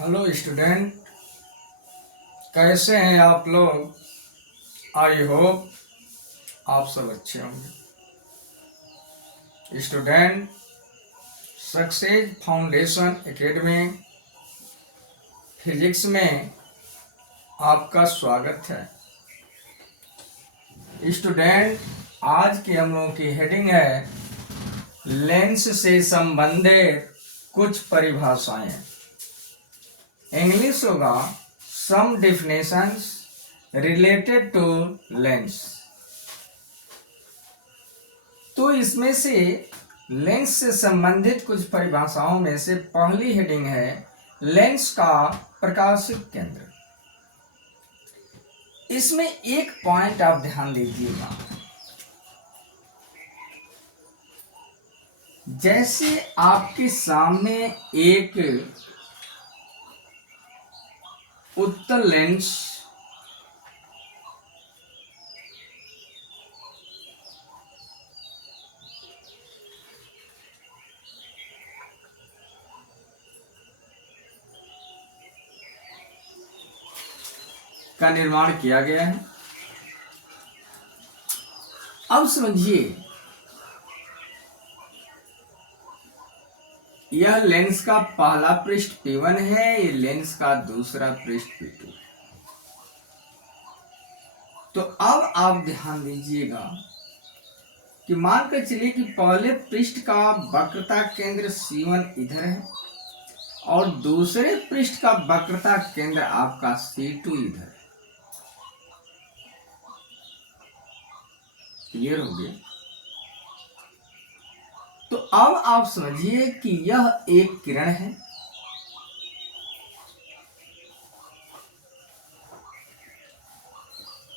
Hello student, कैसे हैं आप लोग। आई होप आप सब अच्छे होंगे। Student, success foundation academy physics में आपका स्वागत है। स्टूडेंट, आज की हम लोगों की हेडिंग है लेंस से संबंधित कुछ परिभाषाएं। इंग्लिश होगा सम डेफिनेशंस रिलेटेड टू लेंस। तो इसमें से लेंस से संबंधित कुछ परिभाषाओं में से पहली हेडिंग है लेंस का प्रकाशिक केंद्र। इसमें एक पॉइंट आप ध्यान दीजिएगा, जैसे आपके सामने एक उत्तल लेंस का निर्माण किया गया है। अब समझिए, यह लेंस का पहला पृष्ठ P1 है, ये लेंस का दूसरा पृष्ठ P2। तो अब आप ध्यान दीजिएगा कि मान कर चलिए कि पहले पृष्ठ का वक्रता केंद्र C1 इधर है और दूसरे पृष्ठ का वक्रता केंद्र आपका C2 इधर है। क्लियर हो गया? तो अब आप समझिए कि यह एक किरण है।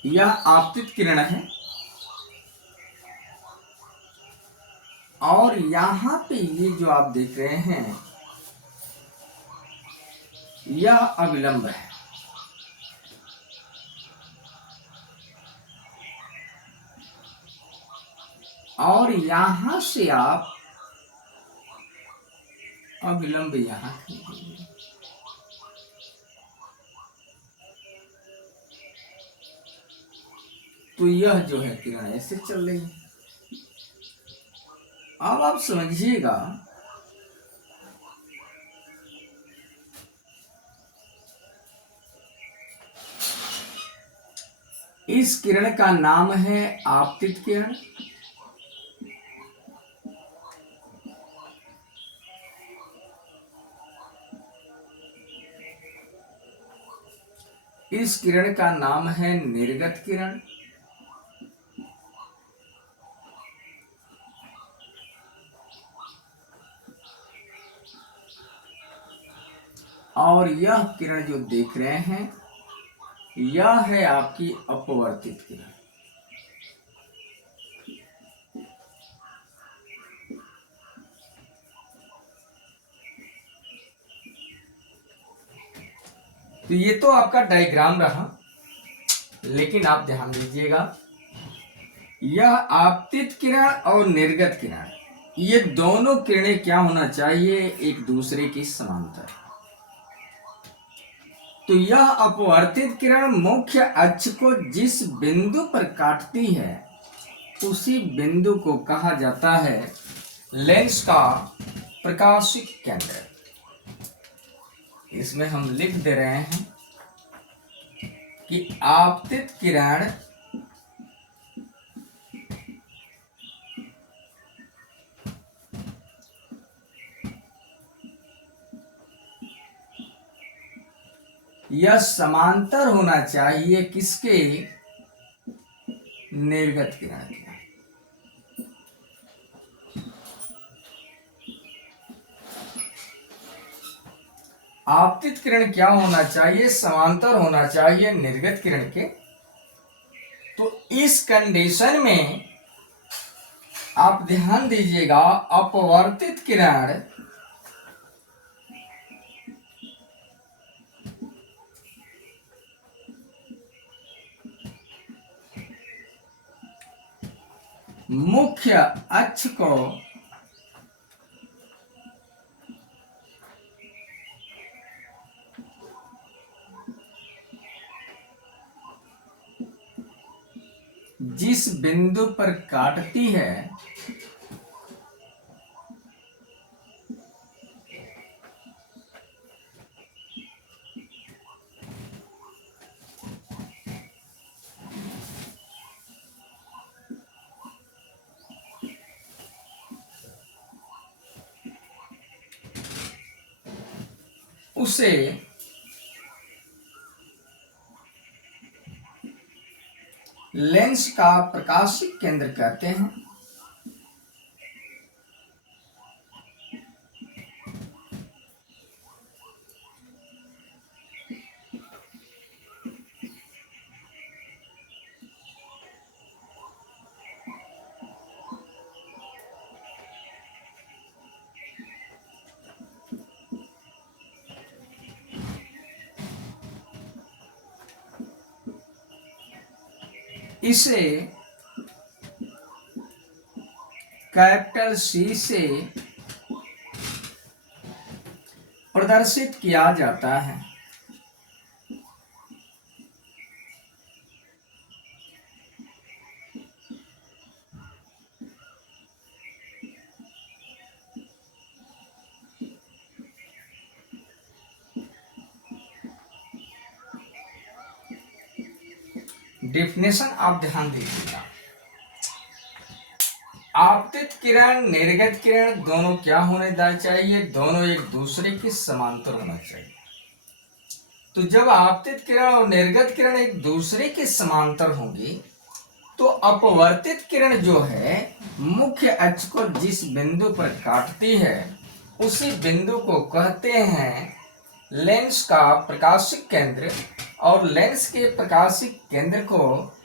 यह आपतित किरण है और यहां पे ये जो आप देख रहे हैं यह अभिलंब है। और यहां से आप अभिलंब यहां खींचेंगे। तो यह जो है किरण ऐसे चल रही है। अब आप समझिएगा, इस किरण का नाम है आपतित किरण। इस किरण का नाम है निर्गत किरण। और यह किरण जो देख रहे हैं यह है आपकी अपवर्तित किरण। तो ये तो आपका डायग्राम रहा, लेकिन आप ध्यान दीजिएगा, यह आपतित किरण और निर्गत किरण, ये दोनों किरणें क्या होना चाहिए, एक दूसरे की समांतर। तो यह अपवर्तित किरण मुख्य अक्ष को जिस बिंदु पर काटती है उसी बिंदु को कहा जाता है लेंस का प्रकाशिक केंद्र। इसमें हम लिख दे रहे हैं कि आपतित किरण यह समांतर होना चाहिए किसके, निर्गत किरण के। आपतित किरण क्या होना चाहिए, समांतर होना चाहिए निर्गत किरण के। तो इस कंडीशन में आप ध्यान दीजिएगा, अपवर्तित किरण मुख्य अक्ष को जिस बिंदु पर काटती है उसे लेंस का प्रकाशिक केंद्र कहते हैं। इसे कैपिटल सी से प्रदर्शित किया जाता है। डेफिनेशन आप ध्यान दीजिएगा। आपतित किरण निर्गत किरण दोनों क्या होने चाहिए? दोनों एक दूसरे के समांतर होना चाहिए। तो जब आपतित किरण और निर्गत किरण एक दूसरे के समांतर होंगी तो अपवर्तित किरण जो है मुख्य अक्ष को जिस बिंदु पर काटती है उसी बिंदु को कहते हैं लेंस का प्रकाशिक केंद्र, और लेंस के प्रकाशिक केंद्र को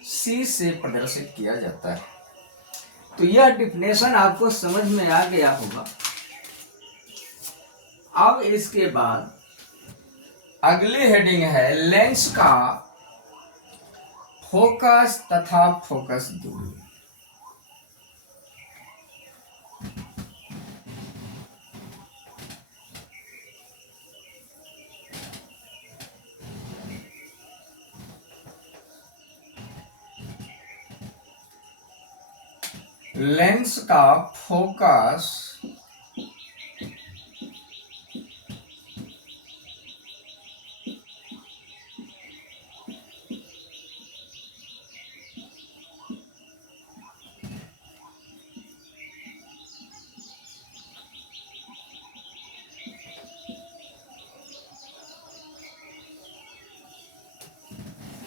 सी से प्रदर्शित किया जाता है। तो यह डिफिनेशन आपको समझ में आ गया होगा। अब इसके बाद अगली हेडिंग है लेंस का फोकस तथा फोकस दूरी। लेंस का फोकस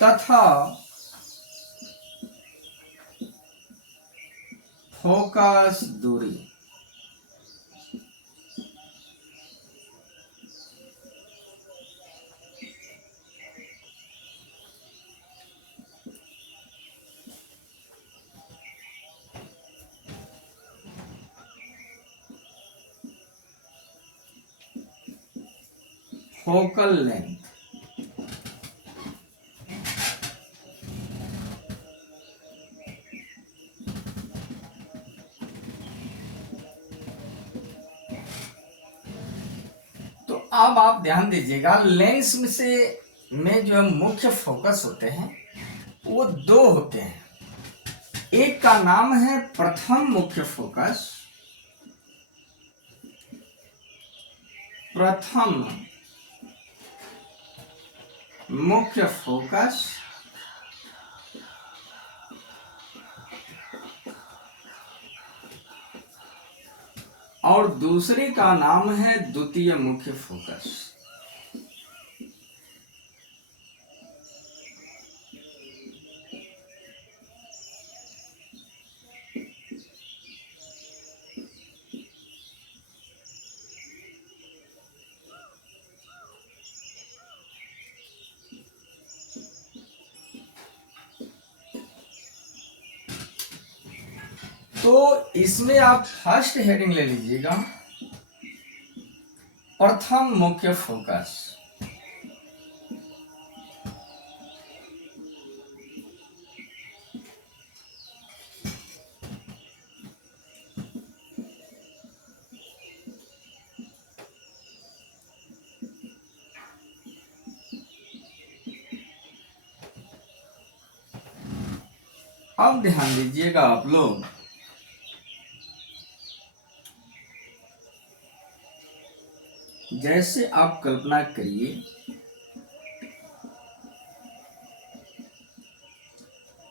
तथा फोकस दूरी। फोकल लेंथ तो अब आप ध्यान दीजिएगा, लेंस में जो मुख्य फोकस होते हैं वो दो होते हैं। एक का नाम है प्रथम मुख्य फोकस, प्रथम मुख्य फोकस, और दूसरे का नाम है द्वितीय मुख्य फोकस। तो इसमें आप फर्स्ट हेडिंग ले लीजिएगा, प्रथम मुख्य फोकस। अब ध्यान दीजिएगा आप लोग, जैसे आप कल्पना करिए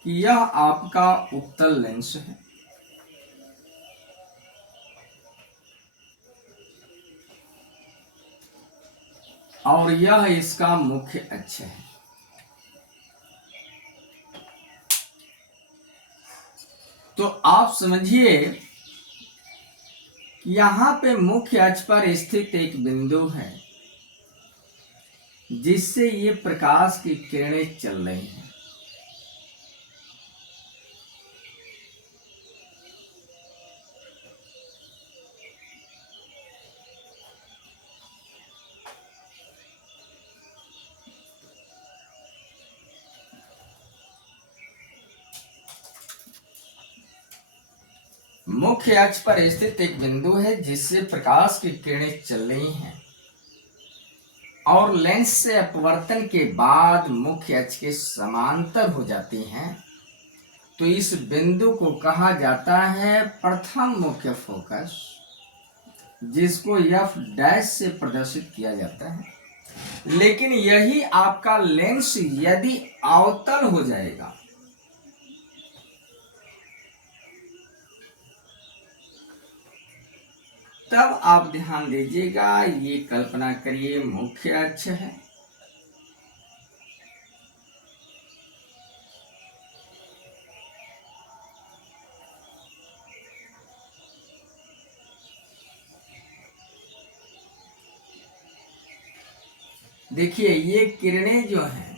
कि यह आपका उत्तल लेंस है और यह इसका मुख्य अक्ष है। तो आप समझिए कि यहाँ पे मुख्य अक्ष पर स्थित एक बिंदु है जिससे ये प्रकाश की किरणें चल रही हैं। मुख्य अक्ष पर स्थित एक बिंदु है जिससे प्रकाश की किरणें चल रही हैं और लेंस से अपवर्तन के बाद मुख्य अक्ष के समांतर हो जाती हैं। तो इस बिंदु को कहा जाता है प्रथम मुख्य फोकस, जिसको एफ डैश से प्रदर्शित किया जाता है। लेकिन यही आपका लेंस यदि अवतल हो जाएगा तब आप ध्यान दीजिएगा, ये कल्पना करिए मुख्य अक्ष है देखिए ये किरणें जो हैं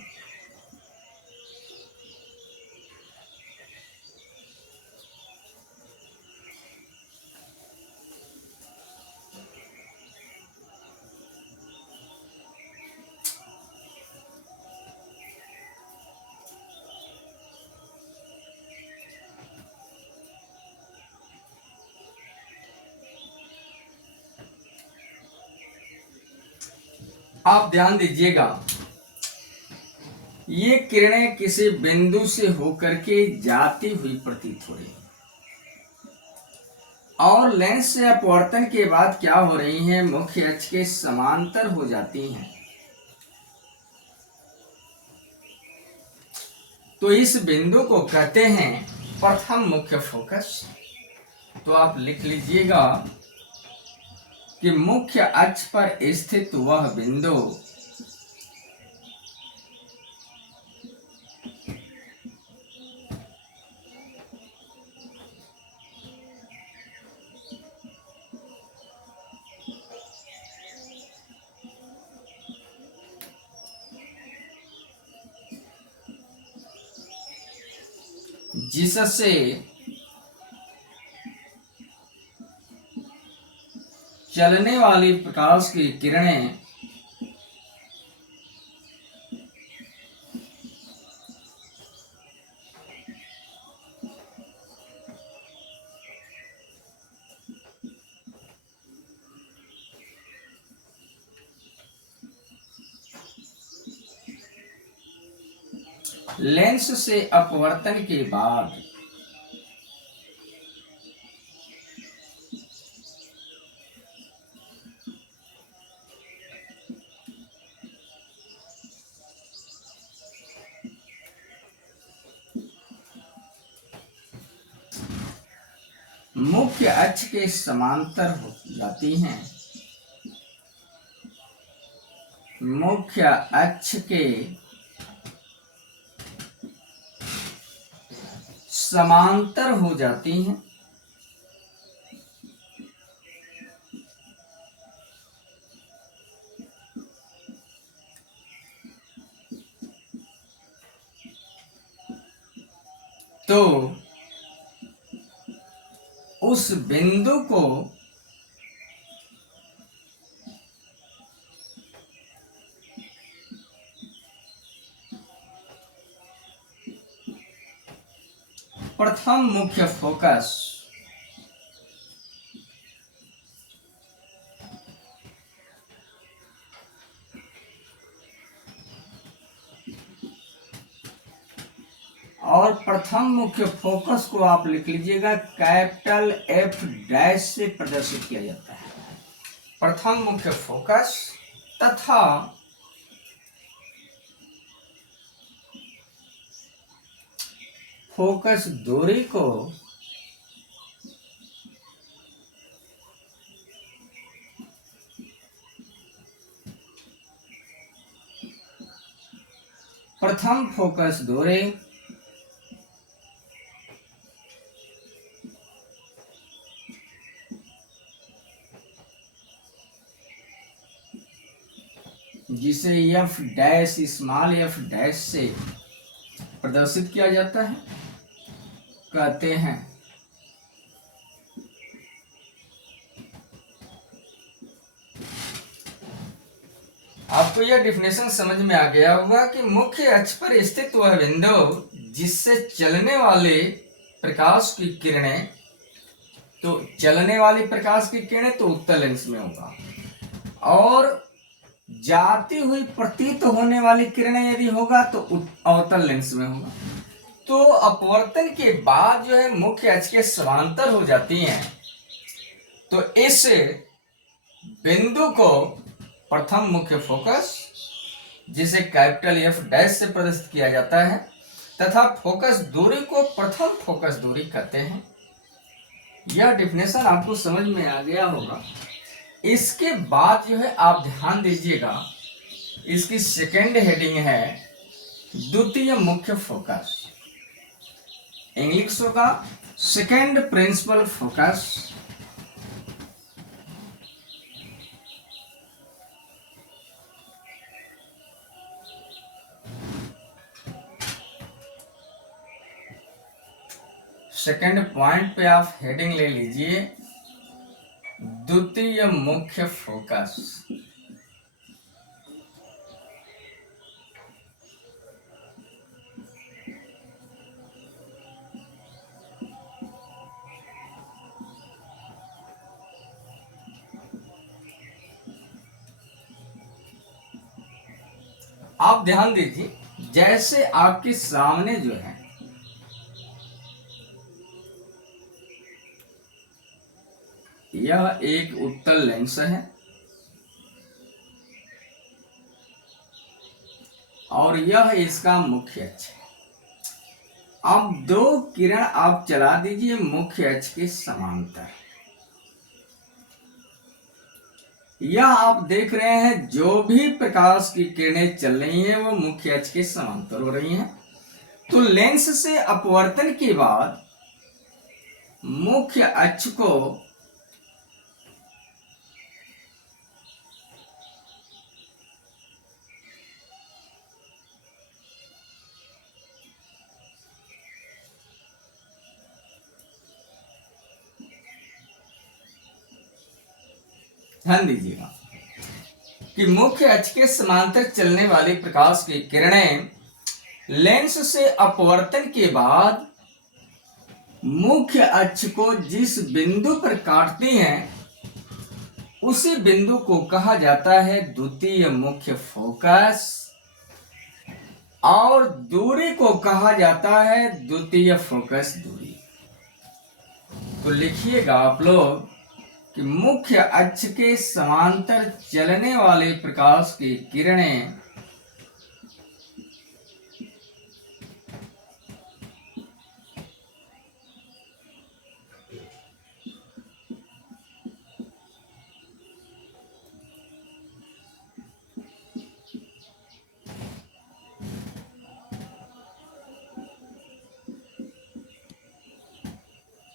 आप ध्यान दीजिएगा, ये किरणें किसी बिंदु से होकर के जाती हुई प्रतीत हो रही हैं और लेंस से अपवर्तन के बाद क्या हो रही हैं, मुख्य अक्ष के समांतर हो जाती हैं। तो इस बिंदु को कहते हैं प्रथम मुख्य फोकस। तो आप लिख लीजिएगा कि मुख्य अक्ष पर स्थित वह बिंदु जिससे चलने वाली प्रकाश की किरणें लेंस से अपवर्तन के बाद मुख्य अक्ष के समांतर हो जाती हैं। मुख्य अक्ष के समांतर हो जाती हैं तो उस बिंदु को प्रथम मुख्य फोकस और प्रथम मुख्य फोकस को आप लिख लीजिएगा कैपिटल एफ डैश से प्रदर्शित किया जाता है। प्रथम मुख्य फोकस तथा फोकस दूरी को प्रथम फोकस दूरी जिसे F dash small F dash से प्रदर्शित किया जाता है कहते हैं आपको यह डिफिनेशन समझ में आ गया होगा कि मुख्य अक्ष पर स्थित वह बिंदु जिससे चलने वाले प्रकाश की किरणें तो चलने वाली प्रकाश की किरणें तो उत्तल लेंस में होगा और जाती हुई प्रतीत होने वाली किरणें यदि होगा तो अवतल लेंस में होगा। तो अपवर्तन के बाद जो है मुख्य अक्ष के समांतर हो जाती हैं तो इस बिंदु को प्रथम मुख्य फोकस जिसे कैपिटल एफ डैश से प्रदर्शित किया जाता है तथा फोकस दूरी को प्रथम फोकस दूरी कहते हैं। यह डिफिनेशन आपको समझ में आ गया होगा। इसके बाद जो है आप ध्यान दीजिएगा इसकी सेकेंड हेडिंग है द्वितीय मुख्य फोकस। इंग्लिश होगा second principal focus. Second point पे आप हेडिंग ले लीजिए द्वितीय मुख्य फोकस। आप ध्यान दीजिए जैसे आपके सामने जो है यह एक उत्तल लेंस है और यह इसका मुख्य अक्ष है। अब दो किरण आप चला दीजिए मुख्य अक्ष के समांतर। यह आप देख रहे हैं जो भी प्रकाश की किरणें चल रही हैं वो मुख्य अक्ष के समांतर हो रही हैं। तो लेंस से अपवर्तन के बाद मुख्य अक्ष को ध्यान दीजिएगा कि मुख्य अक्ष के समांतर चलने वाली प्रकाश की किरणें लेंस से अपवर्तन के बाद मुख्य अक्ष को जिस बिंदु पर काटती हैं उसी बिंदु को कहा जाता है द्वितीय मुख्य फोकस और दूरी को कहा जाता है द्वितीय फोकस दूरी। तो लिखिएगा आप लोग कि मुख्य अक्ष के समांतर चलने वाले प्रकाश की किरणें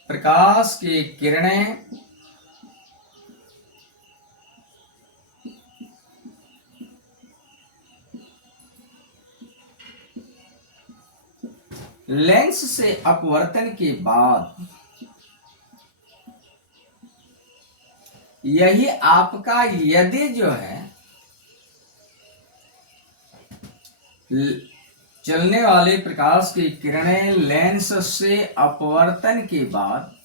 प्रकाश की किरणें लेंस से अपवर्तन के बाद यही आपका यदि जो है चलने वाले प्रकाश की किरणें लेंस से अपवर्तन के बाद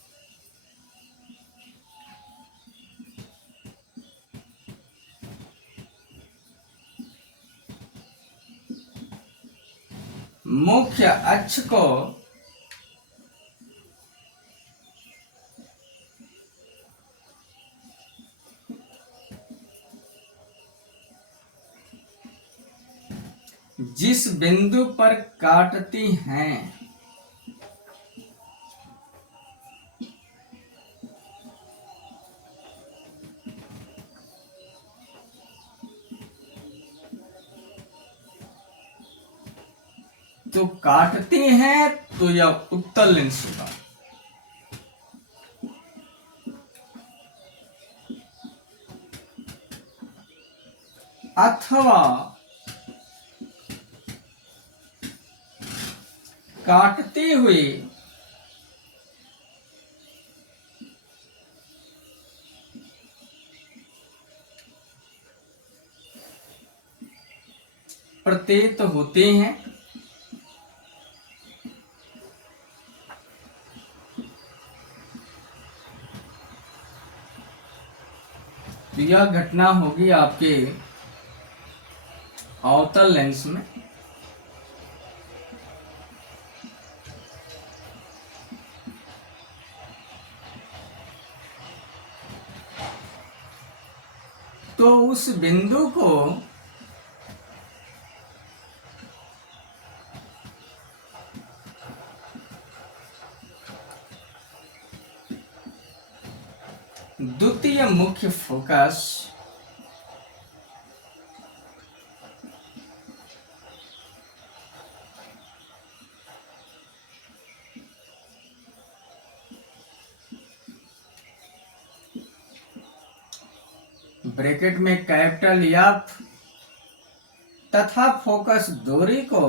मुख्य अक्ष को जिस बिंदु पर काटती हैं तो काटती हैं तो यह उत्तल लेंस होगा। अथवा काटते हुए प्रतीत होते हैं। तो यह घटना होगी आपके अवतल लेंस में। तो उस बिंदु को द्वितीय मुख्य फोकस ब्रैकेट में कैपिटल एफ तथा फोकस दूरी को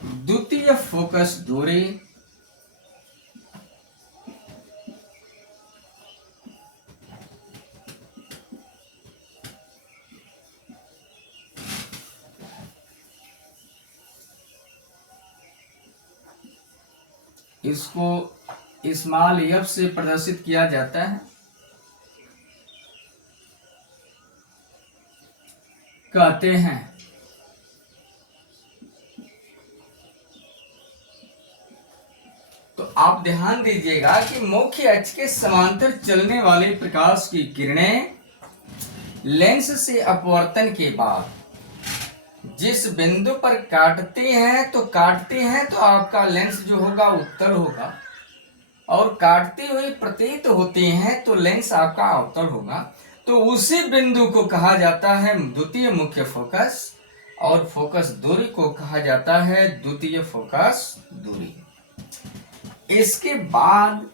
द्वितीय फोकस दूरी इसको स्मॉल एफ से प्रदर्शित किया जाता है। कहते हैं तो आप ध्यान दीजिएगा कि मुख्य अक्ष के समांतर चलने वाले प्रकाश की किरणें लेंस से अपवर्तन के बाद जिस बिंदु पर काटते हैं तो आपका लेंस जो होगा उत्तल होगा, और काटते हुए प्रतीत होते हैं तो लेंस आपका अवतल होगा। तो उसी बिंदु को कहा जाता है द्वितीय मुख्य फोकस, और फोकस दूरी को कहा जाता है द्वितीय फोकस दूरी। इसके बाद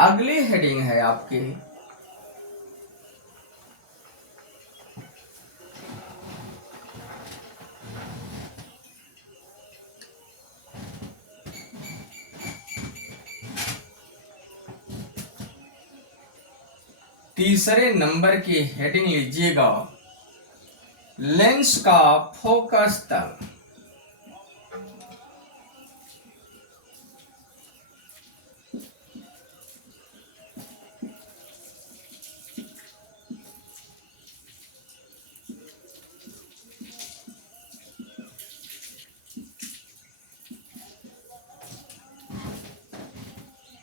अगली हेडिंग है आपके तीसरे नंबर की हेडिंग लीजिएगा, लेंस का फोकस तल।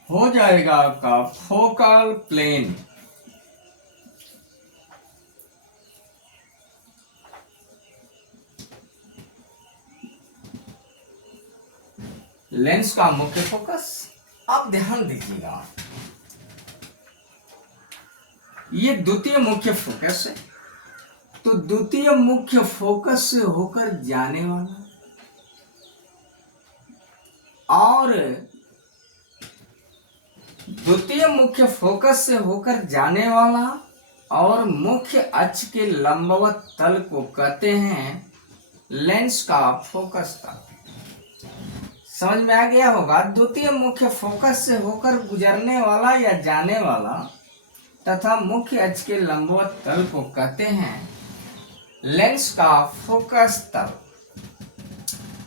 हो जाएगा आपका फोकल प्लेन। लेंस का मुख्य फोकस। आप ध्यान दीजिएगा, ये द्वितीय मुख्य फोकस है। तो द्वितीय मुख्य फोकस से होकर जाने वाला और द्वितीय मुख्य फोकस से होकर जाने वाला और मुख्य अक्ष के लंबवत तल को कहते हैं लेंस का फोकस तल। समझ में आ गया होगा। द्वितीय मुख्य फोकस से होकर गुजरने वाला या जाने वाला तथा मुख्य अक्ष के लंबवत तल को कहते हैं लेंस का फोकस तल।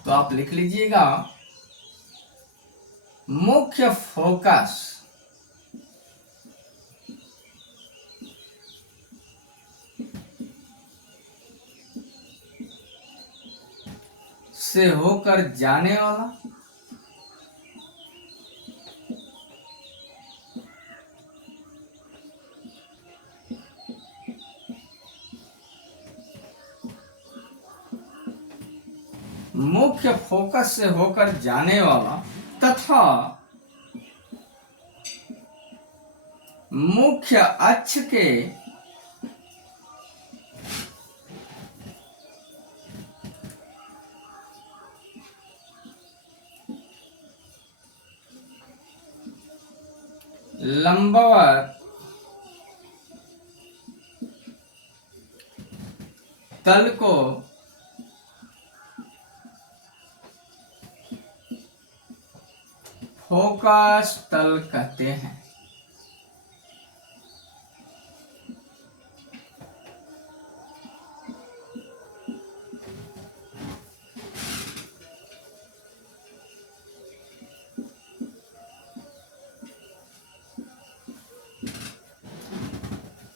तो आप लिख लीजिएगा, मुख्य फोकस से होकर जाने वाला मुख्य फोकस से होकर जाने वाला तथा मुख्य अक्ष के लंबवत तल को फोकस तल कहते हैं।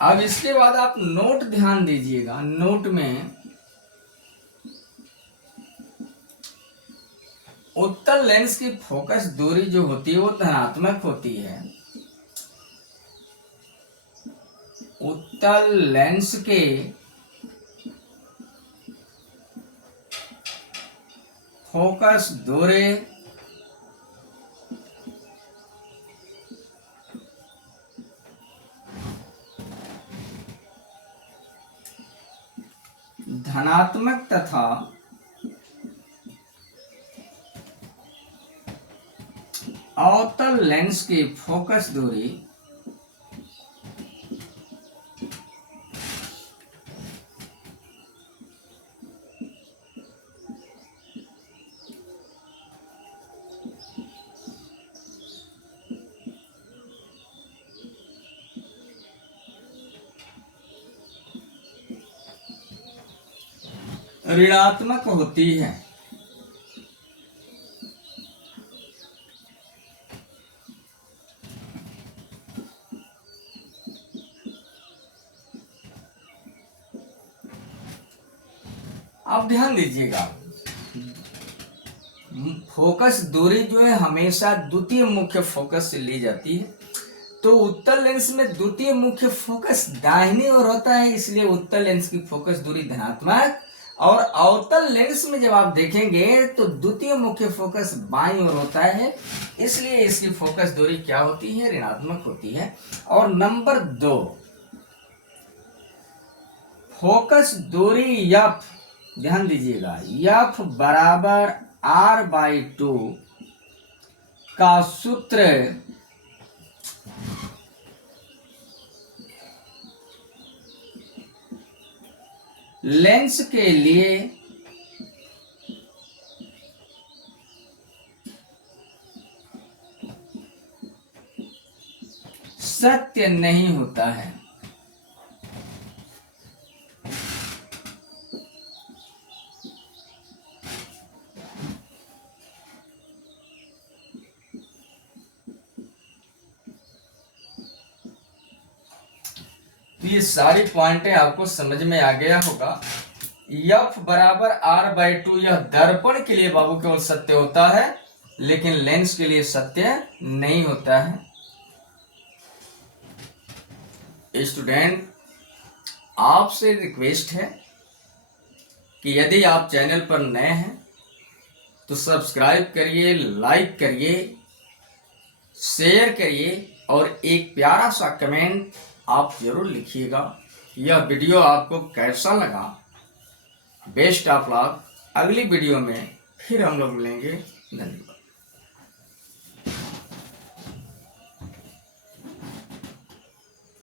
अब इसके बाद आप नोट ध्यान दीजिएगा। नोट में उत्तल लेंस की फोकस दूरी जो होती है वो धनात्मक होती है। उत्तल लेंस के फोकस दूरी धनात्मक तथा अवतल लेंस की फोकस दूरी ऋणात्मक होती है। आप ध्यान दीजिएगा, फोकस दूरी जो है हमेशा द्वितीय मुख्य फोकस से ली जाती है। तो उत्तल लेंस में द्वितीय मुख्य फोकस दाहिनी ओर होता है, इसलिए उत्तल लेंस की फोकस दूरी धनात्मक। और अवतल लेंस में जब आप देखेंगे तो द्वितीय मुख्य फोकस बाईं ओर होता है, इसलिए इसकी फोकस दूरी क्या होती है, ऋणात्मक होती है। और नंबर 2, फोकस दूरी एफ, ध्यान दीजिएगा, एफ बराबर R/2 का सूत्र लेंस के लिए सत्य नहीं होता है। ये सारी पॉइंटें आपको समझ में आ गया होगा। F बराबर R/2 यह दर्पण के लिए बाबू केवल सत्य होता है, लेकिन लेंस के लिए सत्य नहीं होता है। स्टूडेंट, आपसे रिक्वेस्ट है कि यदि आप चैनल पर नए हैं तो सब्सक्राइब करिए, लाइक करिए, शेयर करिए और एक प्यारा सा कमेंट आप जरूर लिखिएगा। यह वीडियो आपको कैसा लगा? Best of luck. अगली वीडियो में फिर हम लोग मिलेंगे। धन्यवाद।